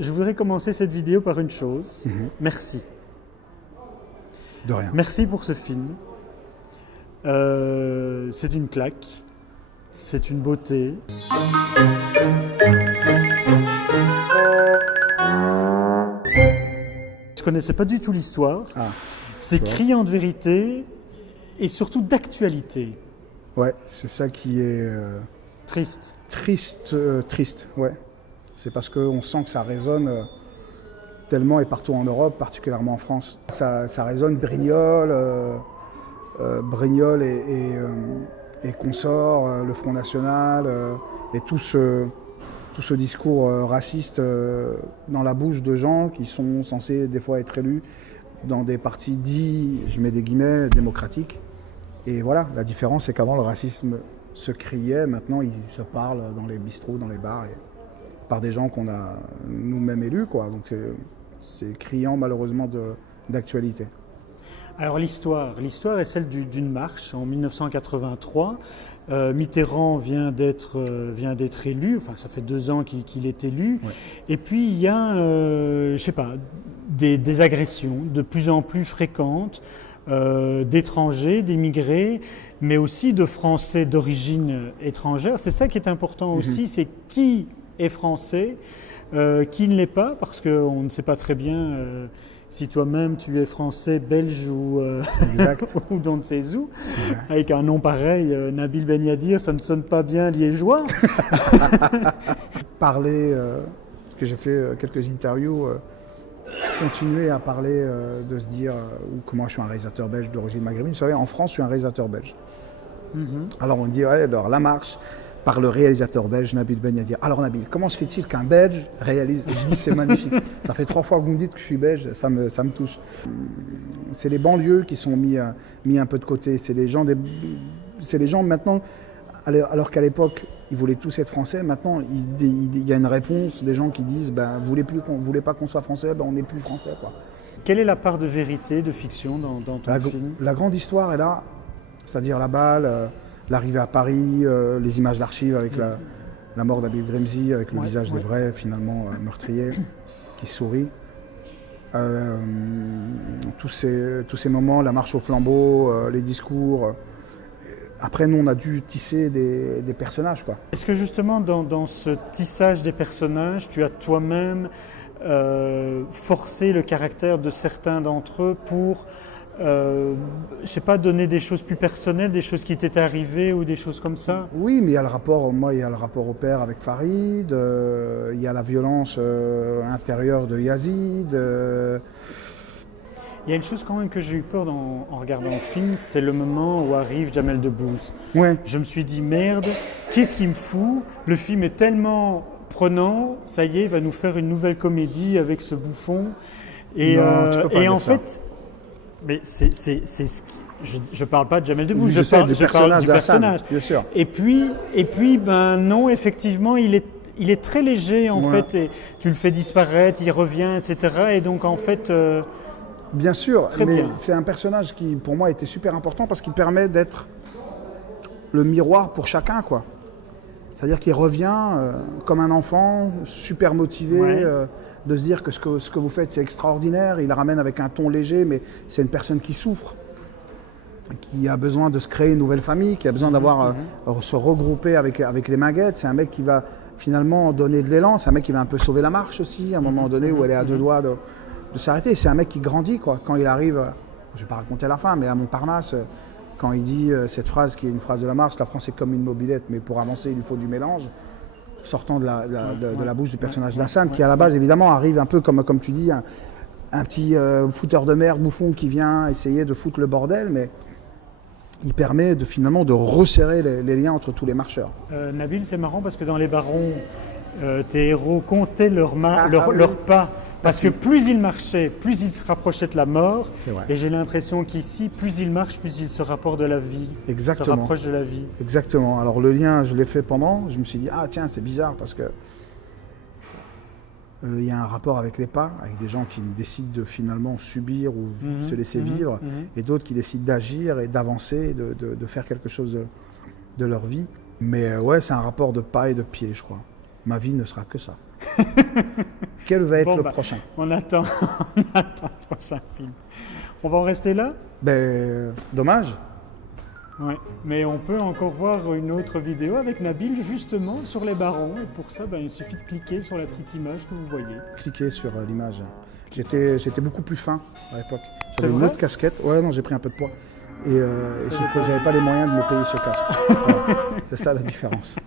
Je voudrais commencer cette vidéo par une chose. Merci. De rien. Merci pour ce film. C'est une claque. C'est une beauté. Je connaissais pas du tout l'histoire. C'est criant de vérité et surtout d'actualité. Ouais, c'est ça qui est Triste. triste, ouais. C'est parce qu'on sent que ça résonne tellement et partout en Europe, particulièrement en France. Ça résonne Brignoles et consorts, le Front National et tout ce discours raciste dans la bouche de gens qui sont censés des fois être élus dans des partis dits, je mets des guillemets, démocratiques. Et voilà, la différence c'est qu'avant le racisme se criait, maintenant il se parle dans les bistrots, dans les bars, par des gens qu'on a nous-mêmes élus, quoi. Donc c'est criant malheureusement d'actualité. Alors l'histoire est celle d'une marche en 1983. Mitterrand vient d'être élu, enfin ça fait 2 ans qu'il est élu, Ouais. et puis il y a, je sais pas, des agressions de plus en plus fréquentes d'étrangers, d'immigrés, mais aussi de Français d'origine étrangère. C'est ça qui est important aussi, c'est qui est français, qui ne l'est pas, parce qu'on ne sait pas très bien si toi-même tu es français, belge ou ou d'on ne sait où. Ouais. Avec un nom pareil, Nabil Ben Yadir, ça ne sonne pas bien liégeois. Parler, que j'ai fait quelques interviews, continuer à parler de se dire que moi je suis un réalisateur belge d'origine maghrébine. Vous savez, en France, je suis un réalisateur belge. Alors on dit, ouais, alors La Marche, par le réalisateur belge Nabil Ben Yadir. Alors Nabil, comment se fait-il qu'un Belge réalise? Je dis c'est magnifique. Ça fait 3 fois que vous me dites que je suis belge, ça me touche. C'est les banlieues qui sont mis un peu de côté. C'est les gens maintenant, alors qu'à l'époque ils voulaient tous être français. Maintenant il y a une réponse des gens qui disent vous voulez pas qu'on soit français, on n'est plus français, quoi. Quelle est la part de vérité, de fiction dans ton film? La grande histoire est là, c'est-à-dire la balle. L'arrivée à Paris, les images d'archives avec la mort d'Habib Grimzi, avec le visage des vrais, finalement, meurtriers, qui sourit. Tous ces moments, la marche au flambeau, les discours. Après, nous, on a dû tisser des personnages, quoi. Est-ce que justement, dans ce tissage des personnages, tu as toi-même forcé le caractère de certains d'entre eux pour... je sais pas, donner des choses plus personnelles, des choses qui t'étaient arrivées ou des choses comme ça? Oui, mais il y a le rapport au père avec Farid, il y a la violence intérieure de Yazid. Il y a une chose quand même que j'ai eu peur en regardant le film, c'est le moment où arrive Jamel Debbouze. Ouais. Je me suis dit, merde, qu'est-ce qui me fout? Le film est tellement prenant, ça y est, il va nous faire une nouvelle comédie avec ce bouffon. Et en fait... Mais c'est ce qui... Je parle pas de Jamel Debbouze, je parle du personnage. Bien sûr. Et puis, non, effectivement, il est très léger en fait, et tu le fais disparaître, il revient, etc. Et donc en fait... bien sûr, mais bien. C'est un personnage qui pour moi était super important parce qu'il permet d'être le miroir pour chacun, quoi. C'est-à-dire qu'il revient comme un enfant, super motivé, de se dire que ce que vous faites c'est extraordinaire. Il ramène avec un ton léger, mais c'est une personne qui souffre, qui a besoin de se créer une nouvelle famille, qui a besoin d'avoir se regrouper avec les Maguettes. C'est un mec qui va finalement donner de l'élan, c'est un mec qui va un peu sauver la marche aussi, à un moment donné où elle est à 2 doigts de s'arrêter. C'est un mec qui grandit, quoi. Quand il arrive, je ne vais pas raconter la fin, mais à Montparnasse, quand il dit cette phrase qui est une phrase de La Marche, la France est comme une mobilette, mais pour avancer il lui faut du mélange, sortant de la bouche du personnage d'Hassan, qui à la base évidemment arrive un peu comme tu dis, un petit fouteur de merde bouffon qui vient essayer de foutre le bordel, mais il permet finalement de resserrer les liens entre tous les marcheurs. Nabil, c'est marrant parce que dans Les Barons, tes héros comptaient leurs pas. Parce que plus ils marchaient, plus ils se rapprochaient de la mort. C'est vrai. Et j'ai l'impression qu'ici, plus ils marchent, plus ils se rapprochent de la vie. Exactement. Se rapprochent de la vie. Exactement. Alors le lien, je l'ai fait pendant. Je me suis dit, tiens, c'est bizarre parce que il y a un rapport avec les pas, avec des gens qui décident de finalement subir ou se laisser vivre, et d'autres qui décident d'agir et d'avancer, de faire quelque chose de leur vie. Mais ouais, c'est un rapport de pas et de pied, je crois. Ma vie ne sera que ça. Quel va être Bon, le bah, prochain? On attend, on attend le prochain film. On va en rester là? Ben, dommage. Ouais. Mais on peut encore voir une autre vidéo avec Nabil justement sur les barons. Et pour ça, il suffit de cliquer sur la petite image que vous voyez. Cliquez sur l'image. J'étais beaucoup plus fin à l'époque. C'est J'avais une vrai autre casquette. Ouais, non, j'ai pris un peu de poids. Et j'avais pas les moyens de me payer ce casque. Voilà. C'est ça la différence.